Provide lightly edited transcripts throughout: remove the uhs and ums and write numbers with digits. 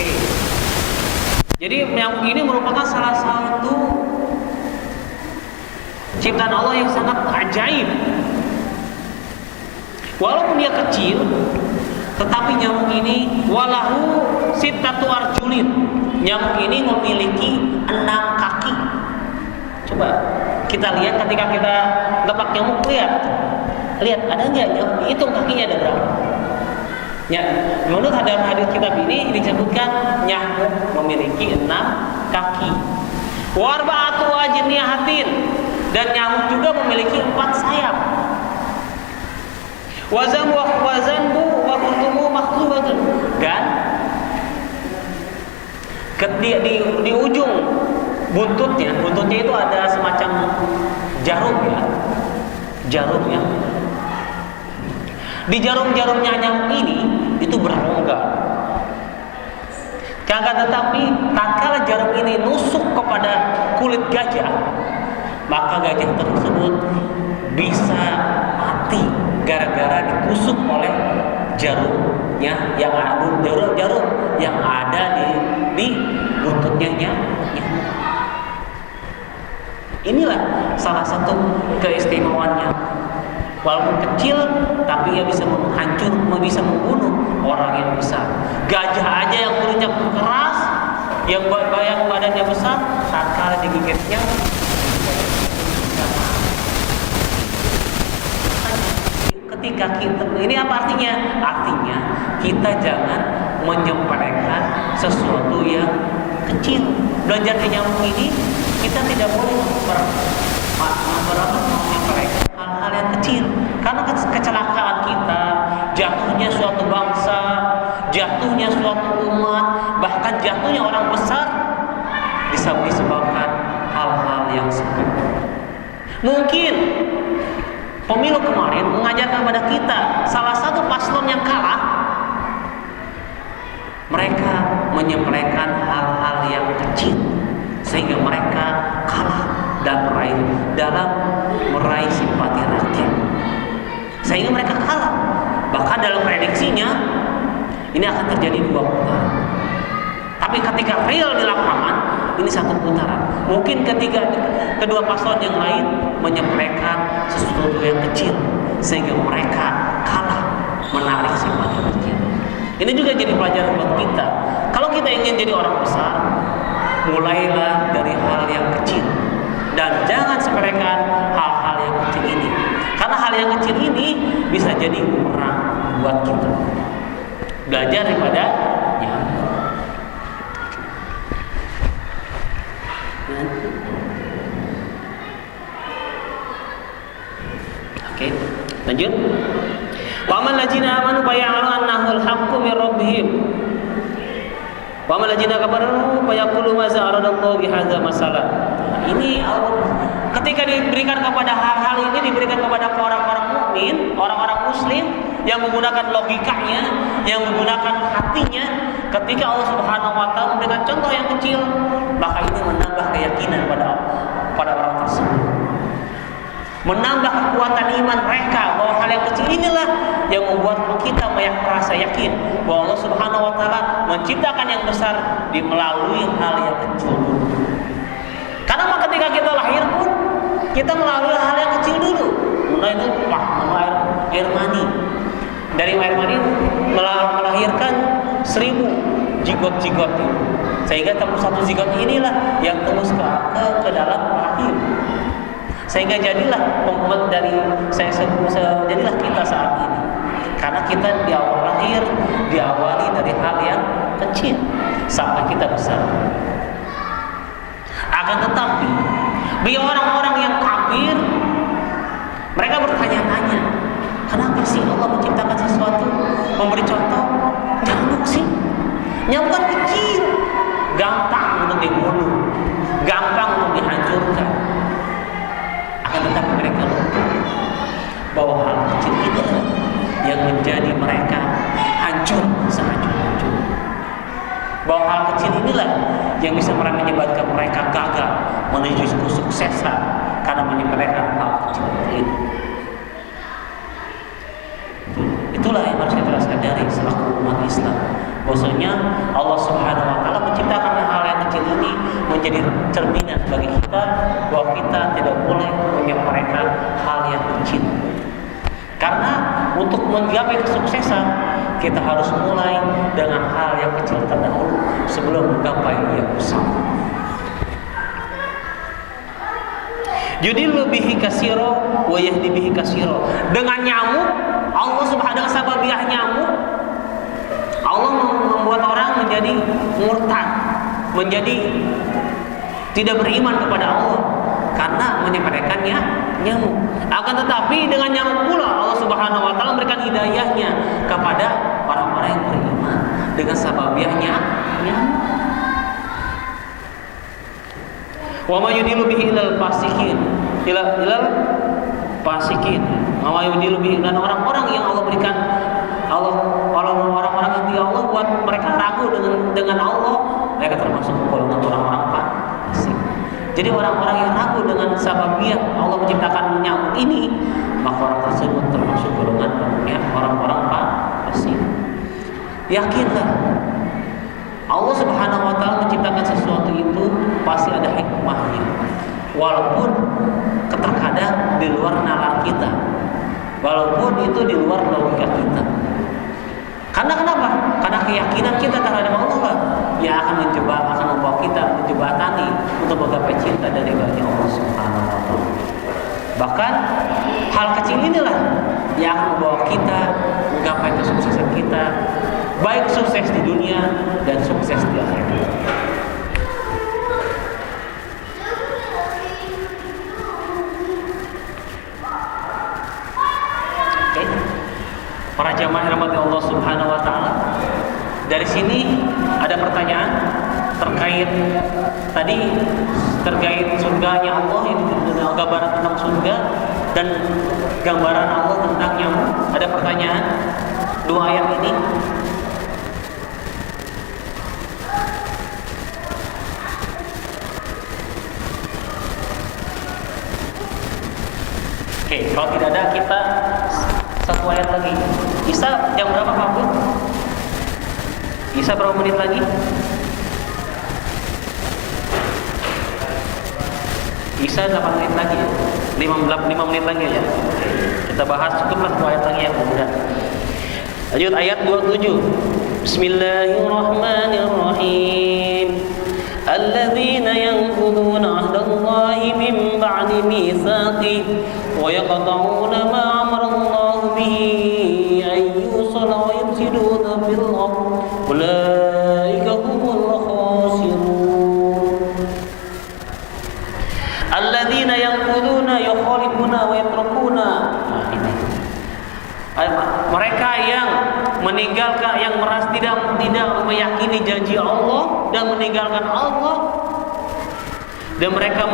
Oke. Jadi nyamuk ini merupakan salah satu ciptaan Allah yang sangat ajaib. Walaupun dia kecil, tetapi nyamuk ini walahu sittatu arjulin. Nyamuk ini memiliki 6 kaki. Coba kita lihat ketika kita lepak nyamuk, lihat ada nggak nyamuk? Hitung kakinya ada berapa? Ya, menurut hadis kitab ini disebutkan nyamuk memiliki 6 kaki. Warba'atu ajnihatin, dan nyamuk juga memiliki 4 sayap. Wazanbu wa khuntumu makhlubatun, dan di ujung buntutnya itu ada semacam jarum ya. Di jarum-jarumnya nyamuk ini itu berongga. Tetapi tatkala jarum ini nusuk kepada kulit gajah, maka gajah tersebut bisa mati gara-gara ditusuk oleh jarumnya jarum yang ada di buntutnya nyamuk. Inilah salah satu keistimewaannya. Walaupun kecil, tapi ia bisa bisa membunuh orang yang besar. Gajah aja yang mulutnya keras, yang badannya besar, tatkala digigitnya ketika kita, ini apa artinya? Artinya kita jangan menyepelekan sesuatu yang kecil. Belajar di nyamuk ini, kita tidak boleh menyepelekan hal-hal yang kecil, karena kecelakaan kita, jatuhnya suatu bangsa, jatuhnya suatu umat, bahkan jatuhnya orang besar bisa disebabkan hal-hal yang seperti. Mungkin pemilu kemarin mengajarkan kepada kita salah satu paslon yang kalah, mereka menyepelekan hal-hal yang kecil sehingga mereka kalah dalam meraih simpati rakyat, sehingga mereka kalah. Bahkan dalam prediksinya ini akan terjadi 2 putaran. Tapi ketika real di lapangan, ini 1 putaran. Mungkin ketika kedua paslon yang lain menyepelekan sesuatu yang kecil sehingga mereka kalah menarik simpati rakyat. Ini juga jadi pelajaran buat kita. Kalau kita ingin jadi orang besar, mulailah dari hal yang kecil. Dan jangan sepelekan hal-hal yang kecil ini, karena hal yang kecil ini bisa jadi bumerang buat kita. Belajar daripada Oke, lanjut. Wa man ladzina amanu fa ya'lamu annahu al-haqqu min rabbihim. Wa man ladzina kafaru fa yaqulu ma za'aradallahu bihadza masalah. Ini ketika diberikan kepada hal-hal ini, diberikan kepada orang-orang mukmin, orang-orang muslim yang menggunakan logikanya, yang menggunakan hatinya, ketika Allah Subhanahu wa taala memberikan contoh yang kecil, maka ini menambah keyakinan pada orang tersebut. Menambah kekuatan iman mereka bahwa hal yang kecil inilah yang membuat kita merasa yakin bahwa Allah Subhanahu wa taala menciptakan yang besar melalui hal yang kecil. Karena ketika kita lahir pun kita melalui hal yang kecil dulu. Mulai air mani. Dari air mani melahirkan 1000 zigot-zigot. Sehingga 1 zigot inilah yang tembus ke dalam rahim. Sehingga jadilah jadilah kita saat ini. Karena kita di awal lahir diawali dari hal yang kecil sampai kita besar. Akan tetapi bagi orang-orang yang kafir, mereka bertanya-tanya, kenapa sih Allah menciptakan sesuatu? Memberi contoh, nyamuk sih. Nyamuk kan kecil, gampang untuk dibunuh, gampang untuk dihancurkan. Akan tetapi mereka lupa bahwa hal kecil itu yang menjadi mereka hancur sehancur-hancur. Bahwa hal kecil inilah yang bisa menyebabkan mereka gagal menuju kesuksesan karena menyepelekan hal kecil ini. Itulah yang harus kita sadari selaku umat Islam, Bahwasanya Allah Subhanahu wa taala menciptakan hal yang kecil ini menjadi cerminan bagi kita bahwa kita tidak boleh menyemerehkan hal yang kecil. Karena untuk menggapai kesuksesan kita harus mulai dengan hal yang kecil terdahulu sebelum menggapai yang besar. Jadi lebih kasiro wa yahdi bihi kasiro. Dengan nyamuk, Allah Subhanahu wa sababiah nyamuk, Allah membuat orang menjadi murtad, menjadi tidak beriman kepada Allah karena menyepelekannya nyamuk. Akan tetapi dengan nyamuk pula Allah Subhanahu wa taala memberikan hidayahnya kepada orang-orang yang beriman dengan sababiahnya nyamuk. Wa ma yudilu bihi ilal fasikin, ilal fasikin. Wa ma yudilu bihi, dan orang-orang yang Allah berikan, orang-orang yang dia Allah buat mereka ragu dengan Allah, mereka termasuk golongan orang-orang fasik. Jadi orang-orang yang ragu dengan sababiah Allah menciptakan nyamuk ini, maka orang tersebut termasuk golongan orang-orang fasik. Yakinlah Allah Subhanahu wa taala menciptakan sesuatu itu pasti ada hikmahnya. Walaupun terkadang di luar nalar kita, walaupun itu di luar logika kita. Karena kenapa? Karena keyakinan kita terhadap Allah yang akan membawa kita menjembatani untuk menggapai cinta dari bagi Allah Subhanahu wa taala. Bahkan hal kecil inilah yang akan membawa kita menggapai kesuksesan kita, baik sukses di dunia dan sukses di akhirat. Para jamaah rahmati Allah Subhanahu wa taala, dari sini ada pertanyaan terkait surganya Allah, ini gambaran tentang surga dan gambaran Allah tentang nyamuk. Ada pertanyaan dua ayat ini. Oke, kalau tidak ada kita satu ayat lagi. Isa jam berapa Pak Bu? Isa berapa menit lagi? Isa 8 menit lagi ya? 5 menit lagi ya. Kita bahas cukuplah 2 ayat lagi ya mudah. Lanjut ayat 27. Bismillahirrahmanirrahim. Alladzina yanquduna 'ahdallahi min ba'di mitsaqihi wa yaqta'una ma amara Allahu bihi an yusala wa yufsiduna fil ardh. Ulaika humul khasirun. Alladzina yanquduna yukhalifuna wa yatrukuna. Mereka yang meninggalkan, yang merasa tidak meyakini janji Allah dan meninggalkan Allah, dan mereka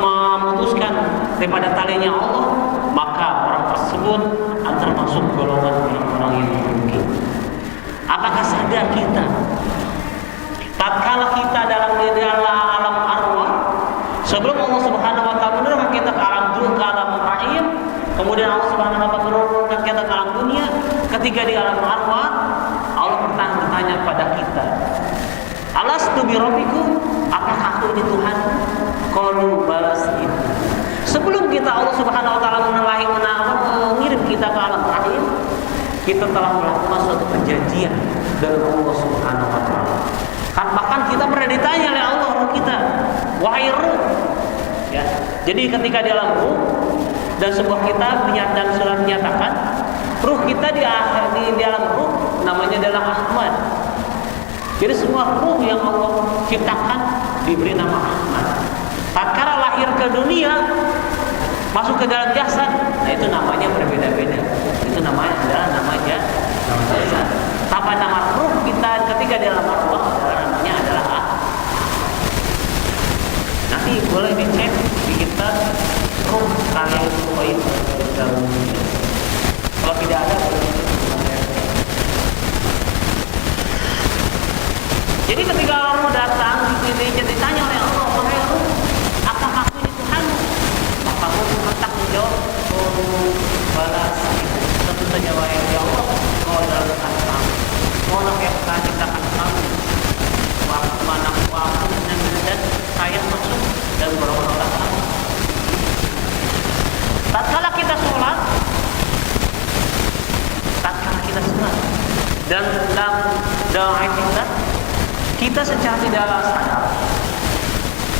memutuskan daripada talinya Allah, maka orang tersebut akan termasuk golongan orang-orang yang merugi. Apakah sadar kita tatkala kita dalam alam arwah, sebelum Allah Subhanahu wa taala menurunkan kita ke alam rahim, kemudian Allah Subhanahu wa taala menurunkan kita ke alam dunia, ketika di alam arwah Allah bertanya pada kita, alastu bi rabbikum, apakah aku ini Tuhan? Qalu balas. Sebelum kita Allah Subhanahu wa taala mengirim kita ke alam rahim, kita telah melakukan suatu perjanjian dengan Allah Subhanahu wa taala. Bahkan kita pernah ditanya oleh Allah ruh kita, wahai ruh. Ya. Jadi ketika di alam ruh dan sebuah kitab dan surat menyatakan ruh kita di alam ruh namanya adalah Ahmad. Jadi semua ruh yang Allah ciptakan diberi nama Ahmad. Tatkala lahir ke dunia, masuk ke dalam jasad, nah itu namanya berbeda-beda. Itu namanya jasad. Tapi nama ruh kita ketika di alam arwah namanya adalah nanti boleh dicek di kitab ruh kalian poin dalam. Kalau tidak ada, jadi ketika orang datang ditanya oleh Allah, wahai ruh, apakah aku ini Tuhanmu? Maka ruh hentak menjawab, balas, tentu saja wahai Allah, kau adalah Tuhan kami. Mohon maaf ya dalam ayat kita secara tidak sadar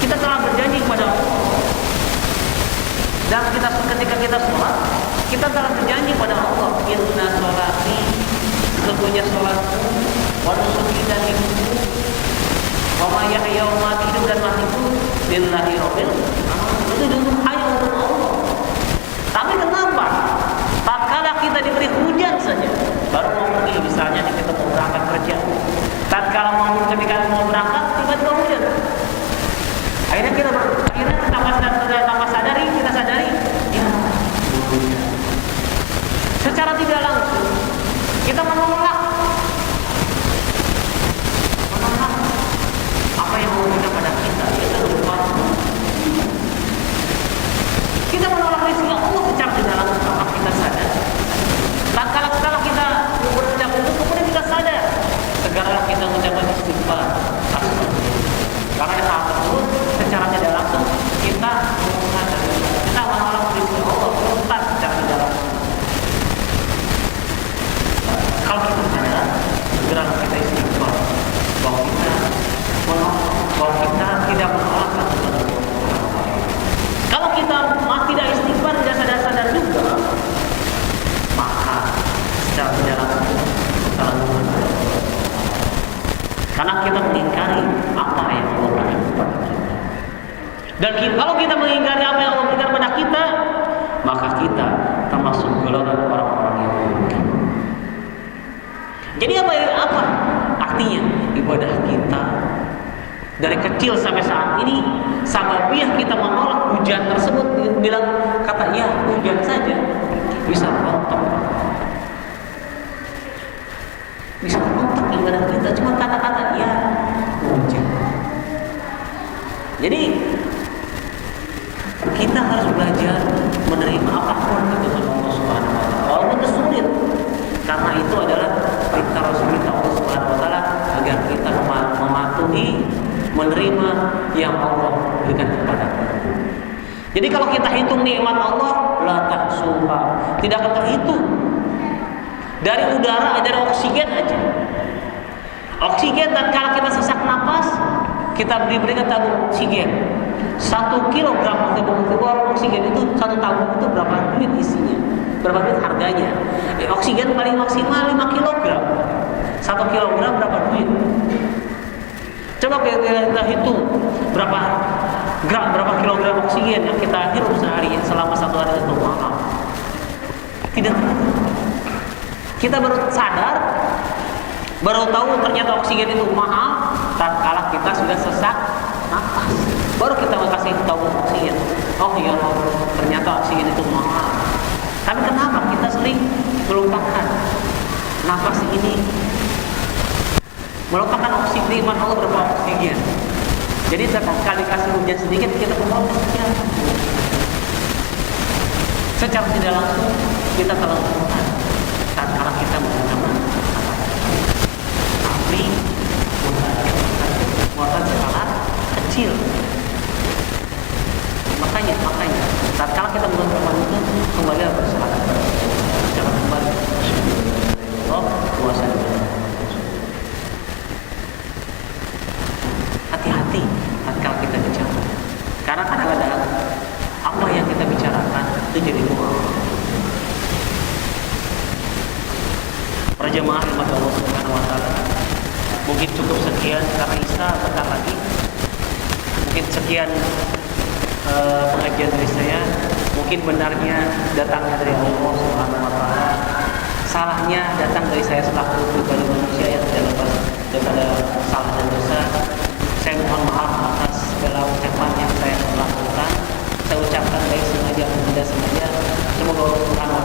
kita telah berjanji kepada Allah. Dan ketika kita sholat, kita telah berjanji pada Allah, inna sholati, sesungguhnya sholatku, wa nusuki dan hidupku, wa mahyaya wa mati, hidup dan matiku, lillahi rabbil alamin. Itu hanya untuk Allah. Tapi kenapa? Tak kala kita diberi hujan saja, baru mau pergi, misalnya kita mau berangkat kerja. Tak kala ketika mau berangkat, tiba-tiba hujan. Akhirnya tanpa sadari kita sadari, ya, secara tidak langsung kita menolak apa yang Allah berikan pada kita. Itu berupa kita menolak rezeki Allah secara tidak langsung tanpa kita sadar. Dan kalau kita berucap itu kemudian kita sadar, segeralah kita mengucapkan istighfar. Karena hal tersebut secara tidak langsung kita sadar, kita menolak rezeki Allah berupa secara tidak langsung. Kalau kita sadar, segeralah kita istighfar bahwa kita tidak menolak rezeki Allah. Kalau kita tidak istighfar, tidak sadar-sadar juga, maka secara tidak langsung kita lakukan. Karena kita mengingkari apa yang Allah berikan kepada kita. Dan kalau kita mengingkari apa yang Allah berikan kepada kita, maka kita termasuk golongan orang-orang yang merugi. Jadi apa artinya ibadah kita dari kecil sampai saat ini? Sababiah kita menolak hujan tersebut, bilang kata ya hujan saja bisa rontok, bisa rontok ibadah kita cuma kata-kata ya hujan. Jadi kita harus belajar menerima apapun ketentuan Allah Subhanahu wa taala, walaupun itu sulit, karena itu adalah perintah Rasul kita Allah Subhanahu wa taala agar kita mematuhi, menerima yang Allah berikan kepada kita. Jadi kalau kita hitung nikmat Allah, la tahsuha, tidak akan terhitung. Dari udara, dari oksigen aja. Oksigen, dan kalau kita sesak napas, kita diberikan tabung oksigen. 1 kilogram oksigen itu, 1 tabung itu berapa duit isinya? Berapa duit harganya? Oksigen paling maksimal 5 kilogram. 1 kilogram berapa duit? Coba kita hitung berapa kilogram oksigen yang kita hirup sehari selama 1 hari itu mahal. Tidak. Kita baru sadar, baru tahu ternyata oksigen itu mahal tatkala kita sudah sesak napas. Baru kita kasih tahu oksigen. Oh ya, ternyata oksigen itu mahal. Tapi kenapa kita sering melupakan napas ini? Melupakan oksigen, nikmat Allah berupa oksigen. Jadi sekali kasih hujan sedikit kita berdoa sekian. Secara tidak langsung kita telah melakukan tatkala kita menggunakan api muatan skala kecil. Makanya tatkala kita menggunakan itu kembali bersalah. Jangan kembali. Allah kuasa. Hati-hati tatkala kita bicara, karena kadang-kadang apa yang kita bicarakan itu jadi doa. Para jemaah rahmat Allah Subhanahu wa taala, mungkin cukup sekian karena Isa bentar lagi. Mungkin sekian pengajian dari saya. Mungkin benarnya datangnya dari Allah Subhanahu wa taala, salahnya datang dari saya selaku pribadi manusia yang tidak lepas daripada salah dan dosa. Saya mohon maaf atas segala ucapan yang saya lakukan. Saya ucapkan baik sengaja atau tidak sengaja. Semoga Allah Subhanahu